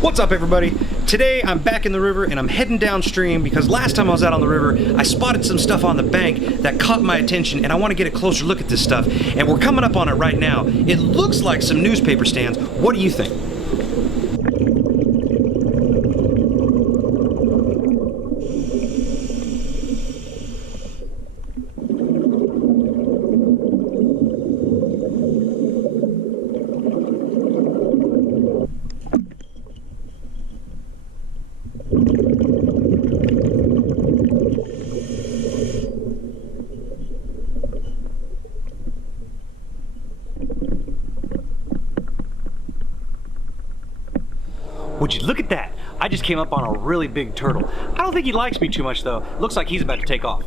What's up, everybody? Today I'm back in the river and I'm heading downstream because last time I was out on the river I spotted some stuff on the bank that caught my attention and I want to get a closer look at this stuff, and we're coming up on it right now. It looks like some newspaper stands. What do you think? Would you look at that? I just came up on a really big turtle. I don't think he likes me too much though. Looks like he's about to take off.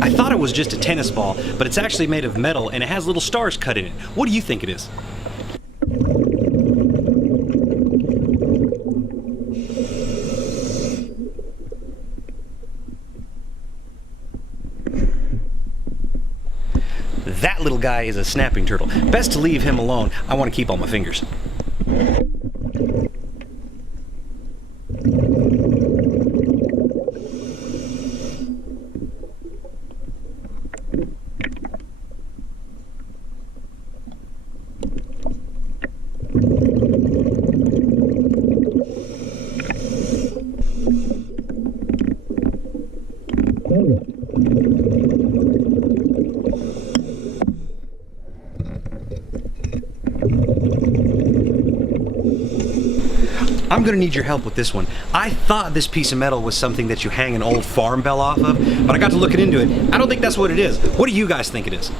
I thought it was just a tennis ball, but it's actually made of metal and it has little stars cut in it. What do you think it is? That little guy is a snapping turtle. Best to leave him alone. I want to keep all my fingers. I'm gonna need your help with this one. I thought this piece of metal was something that you hang an old farm bell off of, but I got to looking into it. I don't think that's what it is. What do you guys think it is?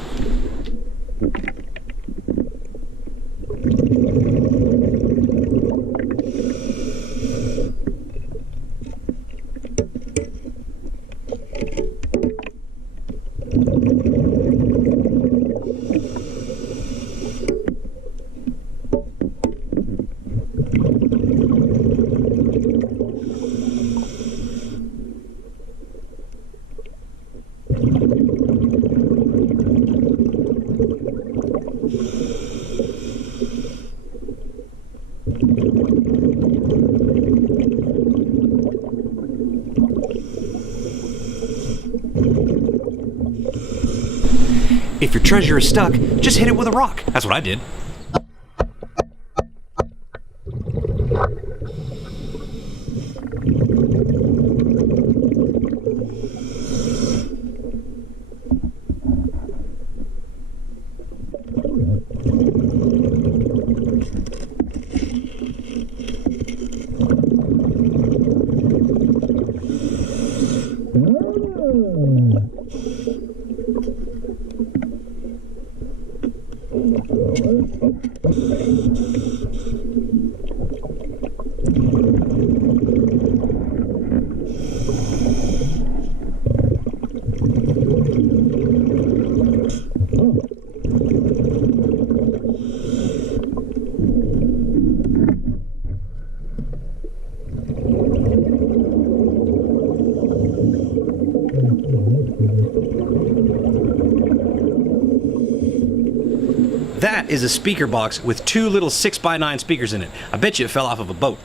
If your treasure is stuck, just hit it with a rock. That's what I did. That is a speaker box with two little 6x9 speakers in it. I bet you it fell off of a boat.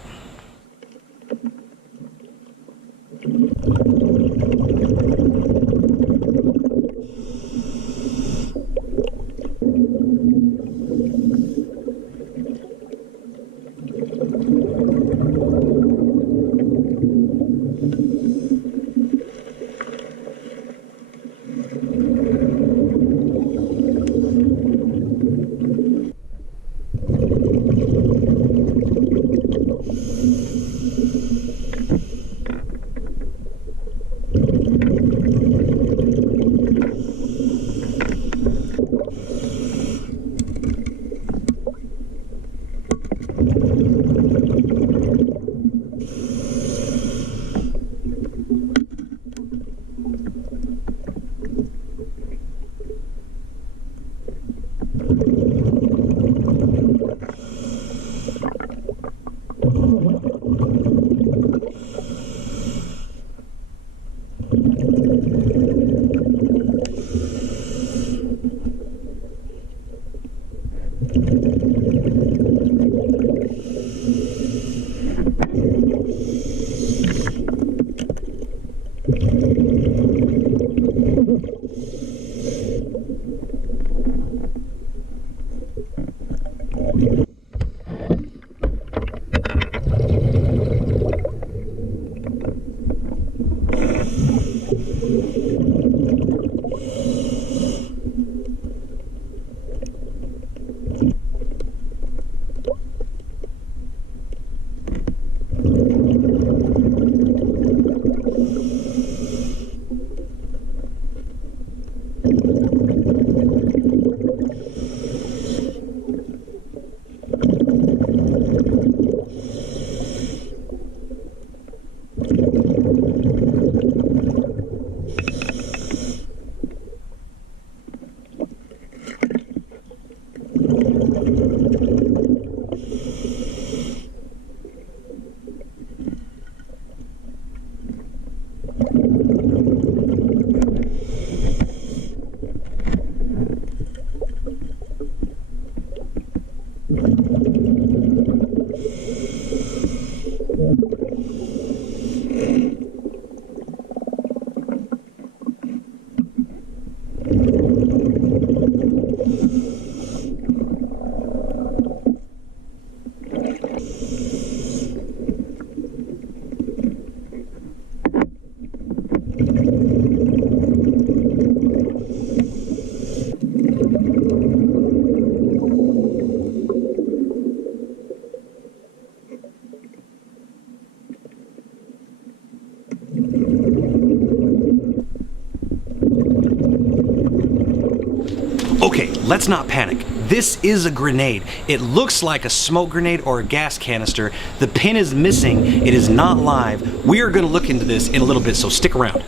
Okay, let's not panic. This is a grenade. It looks like a smoke grenade or a gas canister. The pin is missing. It is not live. We are going to look into this in a little bit, so stick around.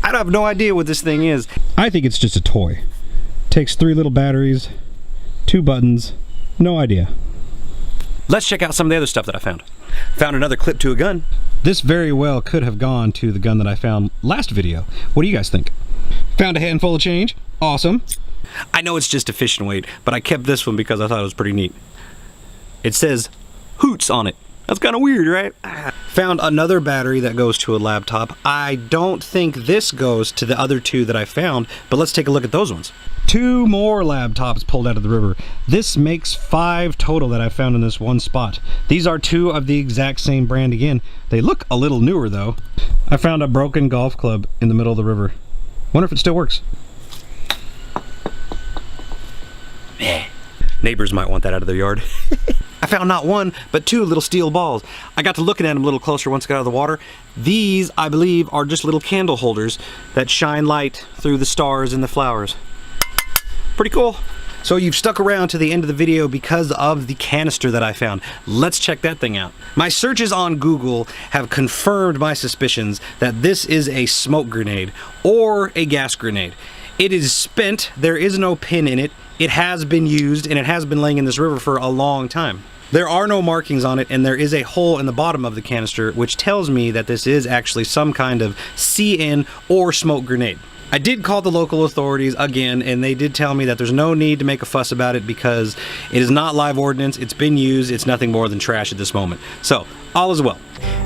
I have no idea what this thing is. I think it's just a toy. Takes 3 little batteries, 2 buttons, no idea. Let's check out some of the other stuff that I found. Found another clip to a gun. This very well could have gone to the gun that I found last video. What do you guys think? Found a handful of change. Awesome. I know it's just a fishing weight, but I kept this one because I thought it was pretty neat. It says Hoots on it. That's kind of weird, right? Found another battery that goes to a laptop. I don't think this goes to the other 2 that I found, but let's take a look at those ones. 2 more laptops pulled out of the river. This makes 5 total that I found in this one spot. These are 2 of the exact same brand again. They look a little newer though. I found a broken golf club in the middle of the river. Wonder if it still works. Neighbors might want that out of their yard. I found not 1, but 2 little steel balls. I got to looking at them a little closer once I got out of the water. These, I believe, are just little candle holders that shine light through the stars and the flowers. Pretty cool. So you've stuck around to the end of the video because of the canister that I found. Let's check that thing out. My searches on Google have confirmed my suspicions that this is a smoke grenade or a gas grenade. It is spent, there is no pin in it. It has been used and it has been laying in this river for a long time. There are no markings on it and there is a hole in the bottom of the canister which tells me that this is actually some kind of CN or smoke grenade. I did call the local authorities again and they did tell me that there's no need to make a fuss about it because it is not live ordnance, it's been used, it's nothing more than trash at this moment. So, all is well.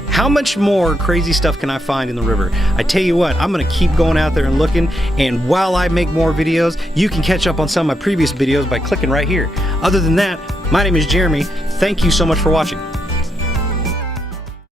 How much more crazy stuff can I find in the river? I tell you what, I'm gonna keep going out there and looking, and while I make more videos, you can catch up on some of my previous videos by clicking right here. Other than that, my name is Jeremy. Thank you so much for watching.